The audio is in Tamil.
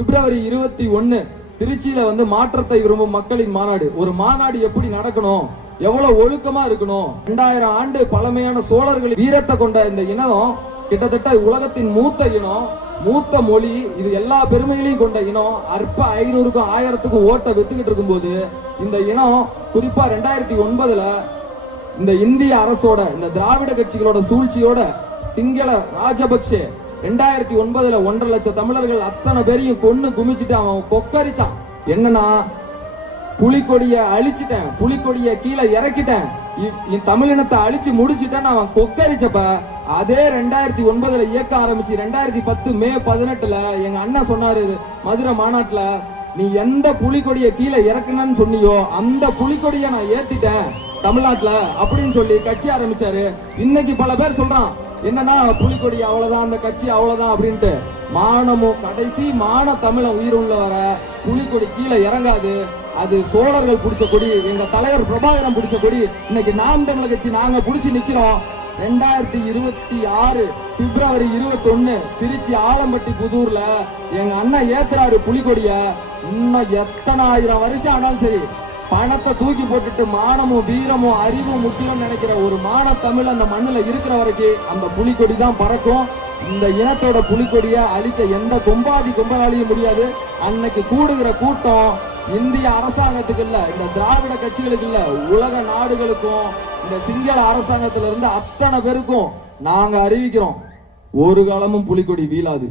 பிப்ரவரி 21 திருச்சியில வந்து மாற்றத்தை விரும்பும் மக்களின் மாநாடு. ஒரு மாநாடு எப்படி நடக்கணும், எவ்வளவு ஒழுக்கமா இருக்கணும். 2000 ஆண்டு பழமையான சோழர்கள் வீரத்தை கொண்ட இந்த இனம் கிட்டத்தட்ட உலகத்தின் மூத்த இனம், மூத்த மொழி, இது எல்லா பெருமைகளையும் கொண்ட இனம். அற்ப 500க்கும் 1000க்கும் ஓட்ட வெத்துக்கிட்டு இருக்கும்போது இந்த இனம் குறிப்பா 2009ல இந்த இந்திய அரசோட இந்த திராவிட கட்சிகளோட சூழ்ச்சியோட சிங்கள ராஜபக்சே 2009ல 1.5 லட்சம் தமிழர்கள் அத்தனை பேரையும் கொன்னு குமிச்சுட்டு அவன் கொக்கரிச்சான். என்னன்னா, புலிக்கொடிய அழிச்சிட்டேன், புலிக்கொடிய கீழே இறக்கிட்டேன், தமிழினத்தை அழிச்சு முடிச்சுட்டேன்னு அவன் கொக்கரிச்சப்ப அதே 2009ல இயக்க ஆரம்பிச்சு 2010 மே 18ல எங்க அண்ணன் சொன்னாரு மதுரை மாநாட்டுல, நீ எந்த புலிக்கொடிய கீழே இறக்குனன்னு சொன்னியோ அந்த புலிக்கொடிய நான் ஏத்திட்டேன் தமிழ்நாட்டுல அப்படின்னு சொல்லி கட்சி ஆரம்பிச்சாரு. இன்னைக்கு பல பேர் சொல்றான் என்னன்னா புலிக்கொடி அவ்வளவுதான், அந்த கட்சி அவ்வளவுதான் அப்படின்ட்டு. மானமும் கடைசி மான தமிழ உயிர் உள்ள வர புலிக்கொடி கீழே இறங்காது. அது சோழர்கள் பிடிச்ச கொடி, எங்க தலைவர் பிரபாகரன் பிடிச்ச கொடி. இன்னைக்கு நாம் தமிழர் கட்சி நாங்க பிடிச்சி நிக்கிறோம். 2026 பிப்ரவரி 21 திருச்சி ஆலம்பட்டி புதூர்ல எங்க அண்ணன் ஏத்துறாரு புலிக்கொடிய. இன்னும் எத்தனை ஆயிரம் வருஷம் ஆனாலும் சரி, பணத்தை தூக்கி போட்டுட்டு மானமும் வீரமும் அறிவும் முக்கியம் நினைக்கிற ஒரு மான தமிழ் அந்த மண்ணுல இருக்கிற வரைக்கும் அந்த புலிக்கொடி தான் பறக்கும். இந்த இனத்தோட புலிக்கொடிய அழிக்க எந்த கொம்பாலையும் முடியாது. அன்னைக்கு கூடுகிற கூட்டம் இந்திய அரசாங்கத்துக்கு இல்ல, இந்த திராவிட கட்சிகளுக்கு இல்ல, உலக நாடுகளுக்கும் இந்த சிங்கள அரசாங்கத்தில இருந்து அத்தனை பேருக்கும் நாங்க அறிவிக்கிறோம், ஒரு காலமும் புலிக்கொடி வீழாது.